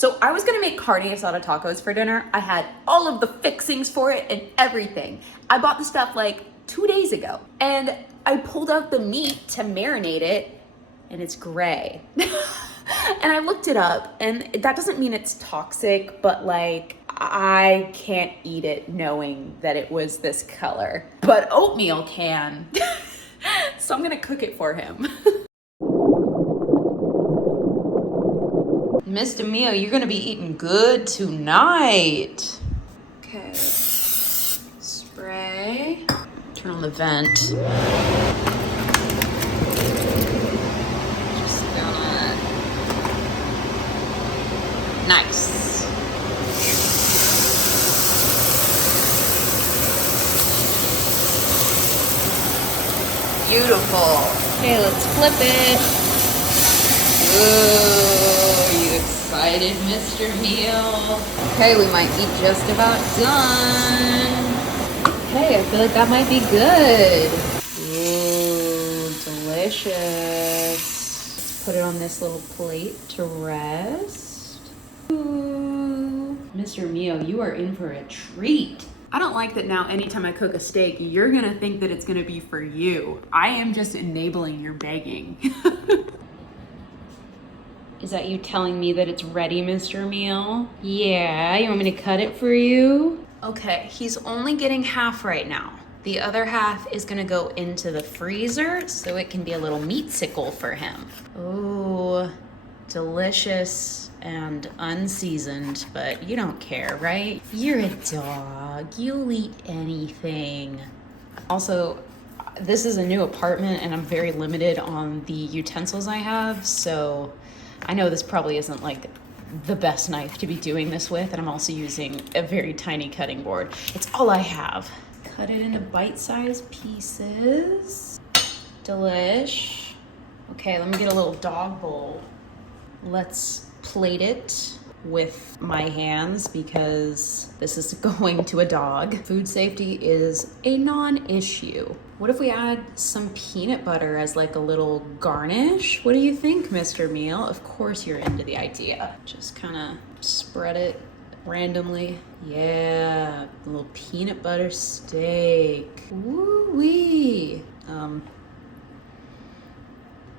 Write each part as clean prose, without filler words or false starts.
So I was gonna make carne asada tacos for dinner. I had all of the fixings for it and everything. I bought the stuff like 2 days ago and I pulled out the meat to marinate it and it's gray. And I looked it up and that doesn't mean it's toxic, but like I can't eat it knowing that it was this color. But Oatmeal can. So I'm gonna cook it for him. Mr. Mio, you're gonna be eating good tonight. Okay, spray. Turn on the vent. Just gonna, nice. Beautiful. Okay, let's flip it. Ooh, you excited, Mr. Meal? Okay, we might be just about done. Okay, I feel like that might be good. Ooh, delicious. Let's put it on this little plate to rest. Ooh, Mr. Meal, you are in for a treat. I don't like that now anytime I cook a steak, you're gonna think that it's gonna be for you. I am just enabling your begging. Is that you telling me that it's ready, Mr. Meal? Yeah, you want me to cut it for you? Okay, he's only getting half right now. The other half is gonna go into the freezer so it can be a little meat-sickle for him. Ooh, delicious and unseasoned, but you don't care, right? You're a dog, you'll eat anything. Also, this is a new apartment and I'm very limited on the utensils I have, so I know this probably isn't like the best knife to be doing this with, and I'm also using a very tiny cutting board. It's all I have. Cut it into bite-sized pieces. Delish. Okay, let me get a little dog bowl. Let's plate it with my hands because this is going to a dog. Food safety is a non-issue. What if we add some peanut butter as like a little garnish? What do you think, Mr. Meal? Of course you're into the idea. Just kind of spread it randomly. Yeah, a little peanut butter steak. Woo-wee.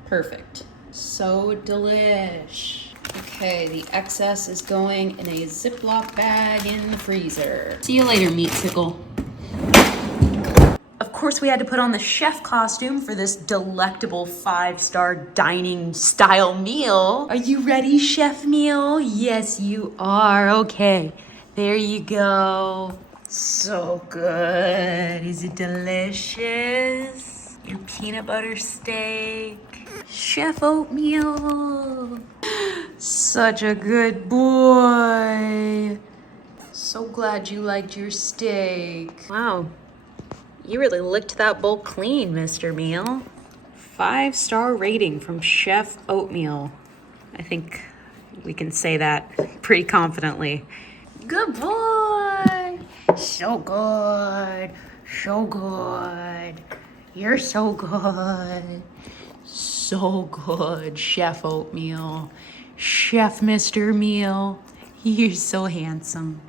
Perfect. So delish. Okay, the excess is going in a Ziploc bag in the freezer. See you later, meat-sickle. Of course, we had to put on the chef costume for this delectable 5-star dining style meal. Are you ready, Chef Meal? Yes, you are. Okay, there you go. So good. Is it delicious? Your peanut butter steak. Chef Oatmeal. Such a good boy. So glad you liked your steak. Wow. You really licked that bowl clean, Mr. Meal. 5-star rating from Chef Oatmeal. I think we can say that pretty confidently. Good boy. So good. So good. You're so good. So good, Chef Oatmeal. Chef Mr. Meal. You're so handsome.